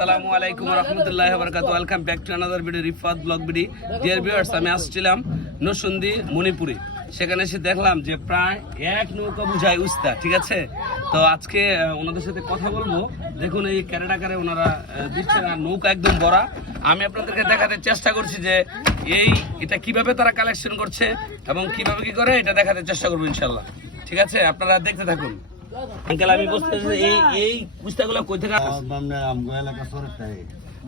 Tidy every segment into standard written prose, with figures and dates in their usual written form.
আসসালামু আলাইকুম ওয়া রাহমাতুল্লাহি ওয়া বারাকাতুহু। Welcome back to another video Rifat blog video. Dear viewers, আমি আসছিলাম নরসিংদী মণিপুরে। সেখানে এসে দেখলাম যে প্রায় এক নৌকা বুঝায় উস্তা, ঠিক আছে। তো আজকে ওনাদের সাথে কথা বলবো। দেখুন এই ক্যারেটাকারে ওনারা দিচ্ছেন, আর নৌকা একদম ভরা। আমি আপনাদেরকে দেখাতে চেষ্টা করছি যে এটা কিভাবে তারা কালেকশন করছে এবং কিভাবে কি করে এটা দেখাতে চেষ্টা করবো ইনশাল্লাহ, ঠিক আছে। আপনারা দেখতে থাকুন। আঙ্কেল, আমি বলতে এই উস্তাগুলো কই থেকে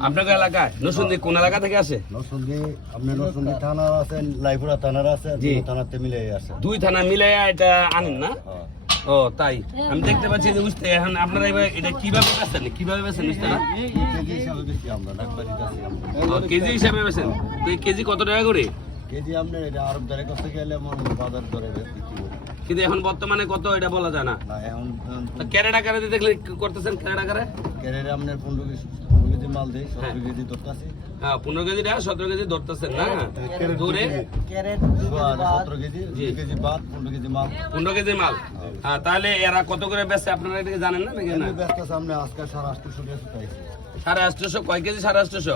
আপনার এলাকায়? নরসিংদী কোন এলাকা থেকে আসে? নরসিংদী থানা আছে, লাইপুরা থানার আছে, থানাতে মিলে আসে, দুই থানা মিলে এটা আনেন না? ও তাই, আমি দেখতে পাচ্ছি যে বুঝতে এখন আপনারা এটা কিভাবে বেচেন, কিভাবে বেচেন বুঝতে না? কেজি হিসাবে বেচেন। তো এই কেজি কত টাকা করে? কেজি আপনার এটা আরব দরে করতে গেলে বাজার দরে বিক্রি করি, কিন্তু এখন বর্তমানে কত এটা বলা যায় না। এখন ক্যারেট আকারে দেখলে করতেছেন, ক্যারেট আকারে ক্যারেট আপনার 15 কেজি মাল দেই, 17 কেজি ধরতেছি। হ্যাঁ, 15 কেজি টাকা 17 কেজি ধরতেছেন না? দূরে ক্যারেট 17 কেজি, 2 কেজি বাদ 15 কেজি মাল, 15 কেজি মাল। হ্যাঁ, তাহলে এরা কত করে বেচে আপনারা এটা জানেন না নাকি? না, ব্যস্ত সামনে আজকে 850 টাকা পাইছি। 850? কয় কেজি? 850?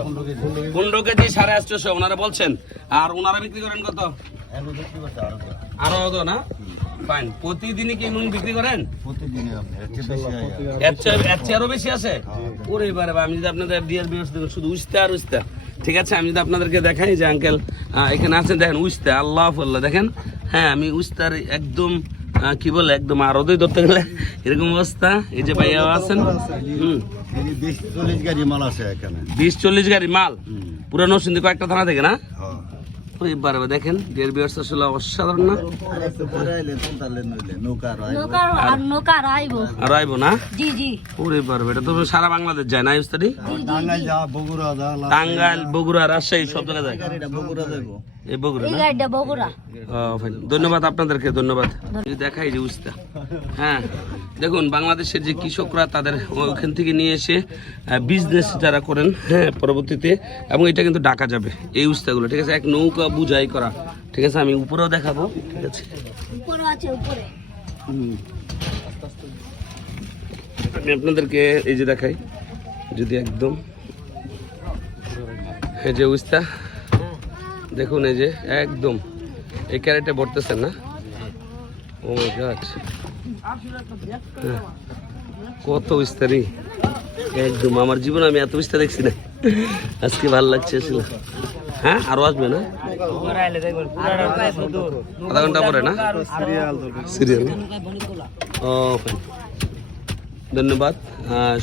15 কেজি 850 ওনারা বলছেন। আর ওনারা বিক্রি করেন কত? আরো হতো না? ফাইন। প্রতিদিনই কি নুন বিক্রি করেন? প্রতিদিনই। এর চেয়ে আরো বেশি আছে? ওরে বারে, আমি যদি আপনাদের ডিয়ার ভিউয়ার্স দেখুন, শুধু উস্তা আর উস্তা, ঠিক আছে। আমি যদি আপনাদেরকে দেখাই যে আঙ্কেল এখানে আছেন, দেখেন উস্তা, আল্লাহ আল্লাহ, দেখেন। হ্যাঁ, আমি উস্তার একদম কি বলে একদম আরোদই ধরতে গেলে এরকম অবস্থা। এই যে ভাইয়া আছেন, 20-40 গাড়ি মাল আছে এখানে, 20-40 গাড়ি মাল পুরো নরসিংদী কয়েকটা থানা থেকে না? দেখেন ডিয়ার ভিউয়ার্স, আসলে অসাধারণ না? আর আইবো না? ওরে বারবে, এটা তো সারা বাংলাদেশ যায় না উস্তাদি? টাঙ্গাইল, বগুড়া, রাজশাহী সব জায়গায় যায়। এই বগুড়া। ধন্যবাদ আপনাদেরকে, ধন্যবাদ। দেখাই যে উস্তা, হ্যাঁ দেখুন বাংলাদেশের যে কৃষকরা তাদের ওখান থেকে নিয়ে এসে বিজনেস যারা করেন, হ্যাঁ পরবর্তীতে, এবং এটা কিন্তু ঢাকা যাবে এই উস্তাগুলো, ঠিক আছে। এক নৌকা বুঝাই করা, ঠিক আছে। আমি উপরেও দেখাবো, ঠিক আছে। আমি আপনাদেরকে এই যে দেখাই, যদি একদম এই যে উস্তা দেখুন, এই যে একদম এই ক্যারেটে ভরতেছেন না? ও মাই গড, কত উস্তারি একদম। আমার জীবনে আমি এত উস্তা দেখছি না, আজকে ভালো লাগছে আসলে। হ্যাঁ, আরো আসবে না? আধা ঘন্টা পরে না সিরিয়াল? ও ধন্যবাদ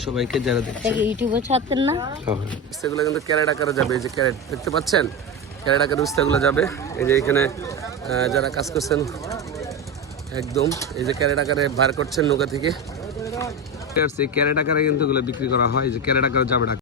সবাইকে যারা দেখছেন। ইউটিউবে ছাড়তেন না? সেগুলো কিন্তু ক্যারেট আকারে যাবে। এই যে ক্যারেট দেখতে পাচ্ছেন, ক্যারেট আকারে উস্তাগুলো যাবে। এই যে এখানে যারা কাজ করছেন একদম, এই যে ক্যারেট আকারে বার করছেন নৌকা থেকে, ক্যারেট আকারে কিন্তু এগুলো বিক্রি করা হয়। যে ক্যারেট আকারে যাবে ঢাকা।